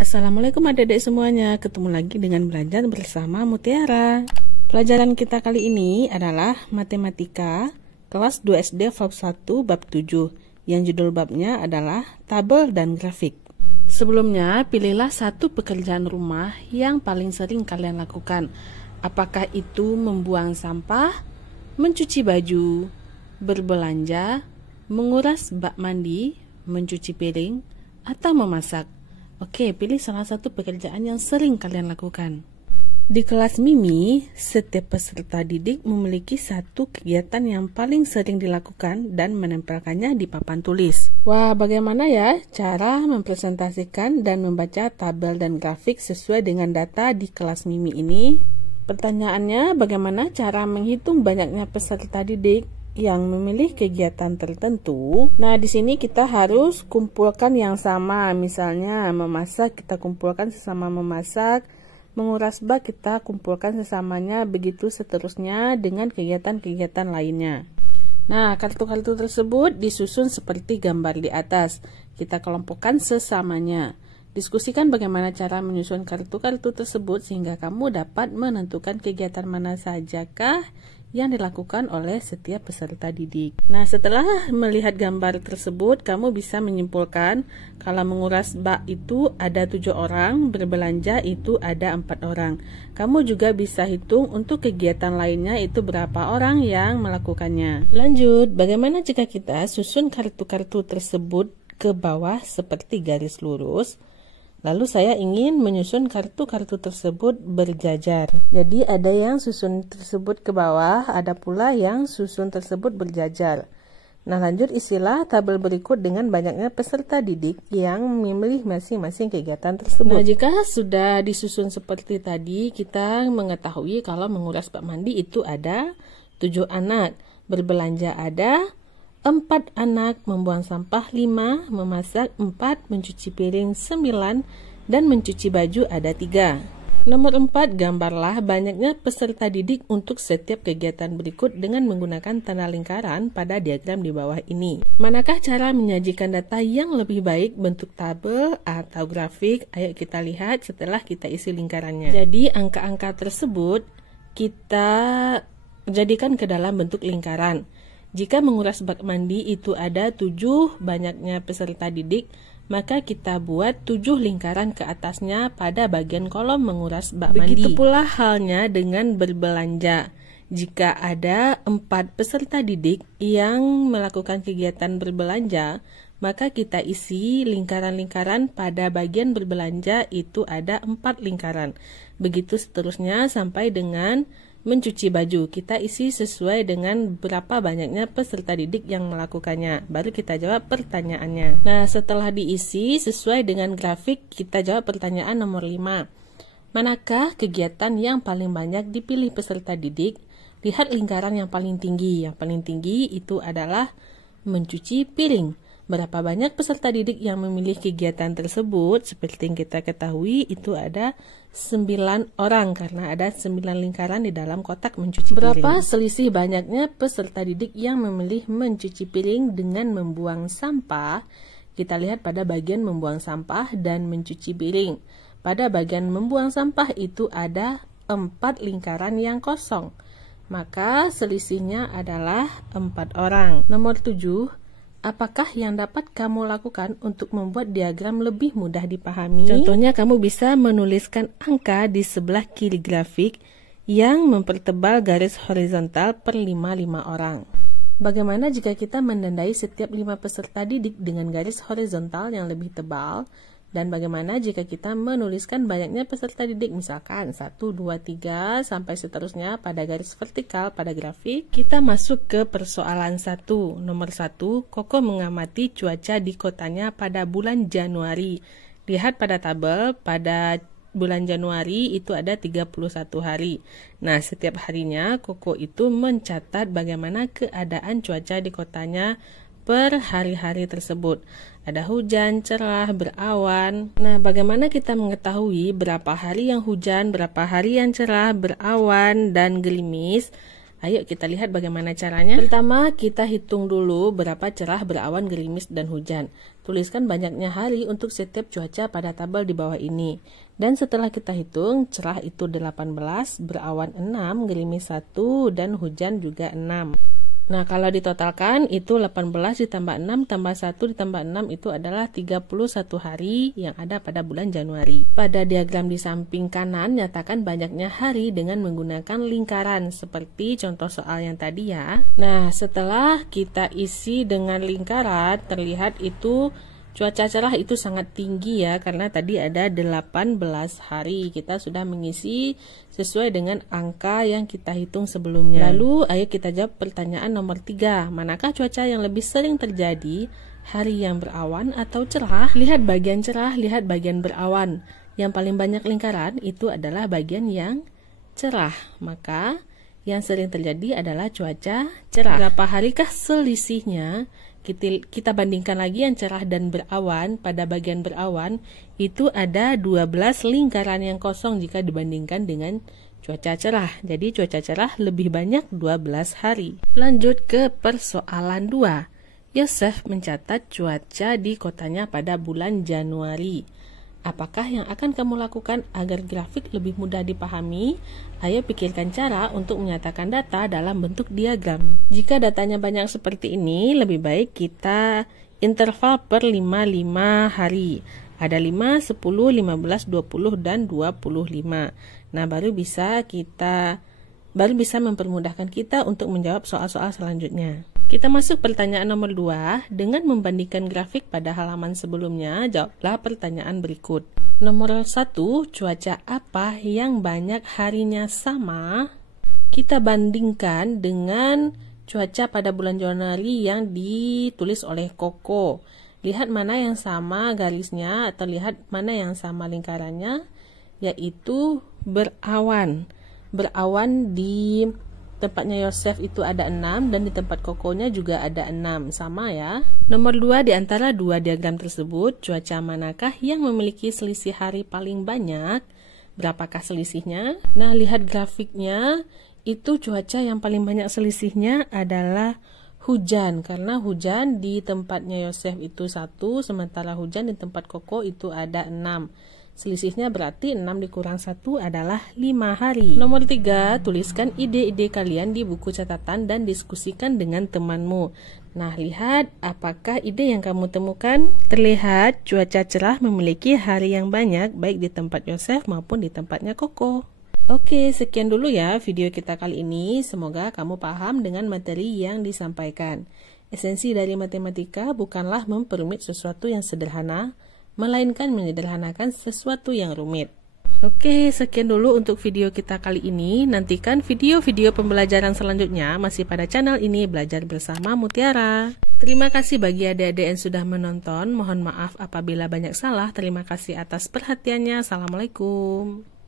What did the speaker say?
Assalamualaikum adik-adik semuanya, ketemu lagi dengan belajar bersama Mutiara. Pelajaran kita kali ini adalah Matematika kelas 2 SD bab 1 bab 7 yang judul babnya adalah tabel dan grafik. Sebelumnya, pilihlah satu pekerjaan rumah yang paling sering kalian lakukan. Apakah itu membuang sampah, mencuci baju, berbelanja, menguras bak mandi, mencuci piring, atau memasak? Oke, pilih salah satu pekerjaan yang sering kalian lakukan. Di kelas Mimi, setiap peserta didik memiliki satu kegiatan yang paling sering dilakukan dan menempelkannya di papan tulis. Wah, bagaimana ya cara mempresentasikan dan membaca tabel dan grafik sesuai dengan data di kelas Mimi ini? Pertanyaannya, bagaimana cara menghitung banyaknya peserta didik yang memilih kegiatan tertentu? Nah, di sini kita harus kumpulkan yang sama. Misalnya, memasak kita kumpulkan sesama memasak, menguras bak kita kumpulkan sesamanya, begitu seterusnya dengan kegiatan-kegiatan lainnya. Nah, kartu-kartu tersebut disusun seperti gambar di atas. Kita kelompokkan sesamanya. Diskusikan bagaimana cara menyusun kartu-kartu tersebut sehingga kamu dapat menentukan kegiatan mana sajakah yang dilakukan oleh setiap peserta didik. Nah, setelah melihat gambar tersebut, kamu bisa menyimpulkan kalau menguras bak itu ada 7 orang, berbelanja itu ada 4 orang. Kamu juga bisa hitung untuk kegiatan lainnya itu berapa orang yang melakukannya. Lanjut, bagaimana jika kita susun kartu-kartu tersebut ke bawah seperti garis lurus? Lalu saya ingin menyusun kartu-kartu tersebut berjajar. Jadi ada yang susun tersebut ke bawah, ada pula yang susun tersebut berjajar. Nah, lanjut isilah tabel berikut dengan banyaknya peserta didik yang memilih masing-masing kegiatan tersebut. Nah, jika sudah disusun seperti tadi, kita mengetahui kalau menguras bak mandi itu ada 7 anak, berbelanja ada 4 anak, membuang sampah 5, memasak 4, mencuci piring 9, dan mencuci baju ada 3. Nomor 4, gambarlah banyaknya peserta didik untuk setiap kegiatan berikut dengan menggunakan tanda lingkaran pada diagram di bawah ini. Manakah cara menyajikan data yang lebih baik, bentuk tabel atau grafik? Ayo kita lihat setelah kita isi lingkarannya. Jadi angka-angka tersebut kita jadikan ke dalam bentuk lingkaran. Jika menguras bak mandi itu ada 7 banyaknya peserta didik, maka kita buat 7 lingkaran ke atasnya pada bagian kolom menguras bak mandi. Begitu pula halnya dengan berbelanja. Jika ada 4 peserta didik yang melakukan kegiatan berbelanja, maka kita isi lingkaran-lingkaran pada bagian berbelanja itu ada 4 lingkaran. Begitu seterusnya sampai dengan mencuci baju, kita isi sesuai dengan berapa banyaknya peserta didik yang melakukannya. Baru kita jawab pertanyaannya. Nah, setelah diisi sesuai dengan grafik, kita jawab pertanyaan nomor 5. Manakah kegiatan yang paling banyak dipilih peserta didik? Lihat lingkaran yang paling tinggi. Yang paling tinggi itu adalah mencuci piring. Berapa banyak peserta didik yang memilih kegiatan tersebut? Seperti yang kita ketahui itu ada 9 orang karena ada 9 lingkaran di dalam kotak mencuci piring. Berapa selisih banyaknya peserta didik yang memilih mencuci piring dengan membuang sampah? Kita lihat pada bagian membuang sampah dan mencuci piring. Pada bagian membuang sampah itu ada 4 lingkaran yang kosong. Maka selisihnya adalah 4 orang. Nomor 7. Apakah yang dapat kamu lakukan untuk membuat diagram lebih mudah dipahami? Contohnya, kamu bisa menuliskan angka di sebelah kiri grafik yang mempertebal garis horizontal per 5 orang. Bagaimana jika kita menandai setiap 5 peserta didik dengan garis horizontal yang lebih tebal? Dan bagaimana jika kita menuliskan banyaknya peserta didik, misalkan 1, 2, 3, sampai seterusnya pada garis vertikal pada grafik? Kita masuk ke persoalan 1. Nomor 1, Koko mengamati cuaca di kotanya pada bulan Januari. Lihat pada tabel, pada bulan Januari itu ada 31 hari. Nah, setiap harinya Koko itu mencatat bagaimana keadaan cuaca di kotanya per hari-hari tersebut. Ada hujan, cerah, berawan. Nah, bagaimana kita mengetahui berapa hari yang hujan, berapa hari yang cerah, berawan, dan gerimis? Ayo kita lihat bagaimana caranya. Pertama, kita hitung dulu berapa cerah, berawan, gerimis, dan hujan. Tuliskan banyaknya hari untuk setiap cuaca pada tabel di bawah ini. Dan setelah kita hitung, cerah itu 18, berawan 6, gerimis 1, dan hujan juga 6. Nah, kalau ditotalkan itu 18 ditambah 6 tambah 1 ditambah 6 itu adalah 31 hari yang ada pada bulan Januari. Pada diagram di samping kanan, nyatakan banyaknya hari dengan menggunakan lingkaran seperti contoh soal yang tadi ya. Nah, setelah kita isi dengan lingkaran, terlihat itu cuaca cerah itu sangat tinggi ya, karena tadi ada 18 hari. Kita sudah mengisi sesuai dengan angka yang kita hitung sebelumnya. Lalu ayo kita jawab pertanyaan nomor 3. Manakah cuaca yang lebih sering terjadi? Hari yang berawan atau cerah? Lihat bagian cerah, lihat bagian berawan. Yang paling banyak lingkaran itu adalah bagian yang cerah. Maka yang sering terjadi adalah cuaca cerah. Berapa harikah selisihnya? Kita bandingkan lagi yang cerah dan berawan. Pada bagian berawan itu ada 12 lingkaran yang kosong jika dibandingkan dengan cuaca cerah. Jadi cuaca cerah lebih banyak 12 hari. Lanjut ke persoalan 2. Yosef mencatat cuaca di kotanya pada bulan Januari. Apakah yang akan kamu lakukan agar grafik lebih mudah dipahami? Ayo pikirkan cara untuk menyatakan data dalam bentuk diagram. Jika datanya banyak seperti ini, lebih baik kita interval per 5 hari. Ada 5, 10, 15, 20, dan 25. Nah, baru bisa mempermudahkan kita untuk menjawab soal-soal selanjutnya. Kita masuk pertanyaan nomor 2. Dengan membandingkan grafik pada halaman sebelumnya, jawablah pertanyaan berikut. Nomor 1, cuaca apa yang banyak harinya sama? Kita bandingkan dengan cuaca pada bulan Januari yang ditulis oleh Koko. Lihat mana yang sama garisnya atau lihat mana yang sama lingkarannya, yaitu berawan. Berawan di tempatnya Yosef itu ada 6 dan di tempat Kokonya juga ada 6, sama ya. Nomor 2, di antara dua diagram tersebut, cuaca manakah yang memiliki selisih hari paling banyak? Berapakah selisihnya? Nah, lihat grafiknya, itu cuaca yang paling banyak selisihnya adalah hujan, karena hujan di tempatnya Yosef itu 1, sementara hujan di tempat Koko itu ada 6. Selisihnya berarti 6 dikurang 1 adalah 5 hari. Nomor 3, tuliskan ide-ide kalian di buku catatan dan diskusikan dengan temanmu. Nah, lihat apakah ide yang kamu temukan? Terlihat cuaca cerah memiliki hari yang banyak baik di tempat Yosef maupun di tempatnya Koko. Oke, sekian dulu ya video kita kali ini. Semoga kamu paham dengan materi yang disampaikan. Esensi dari matematika bukanlah memperumit sesuatu yang sederhana, melainkan menyederhanakan sesuatu yang rumit. Oke, sekian dulu untuk video kita kali ini. Nantikan video-video pembelajaran selanjutnya masih pada channel ini, Belajar Bersama Mutiara. Terima kasih bagi adik-adik yang sudah menonton. Mohon maaf apabila banyak salah. Terima kasih atas perhatiannya. Assalamualaikum.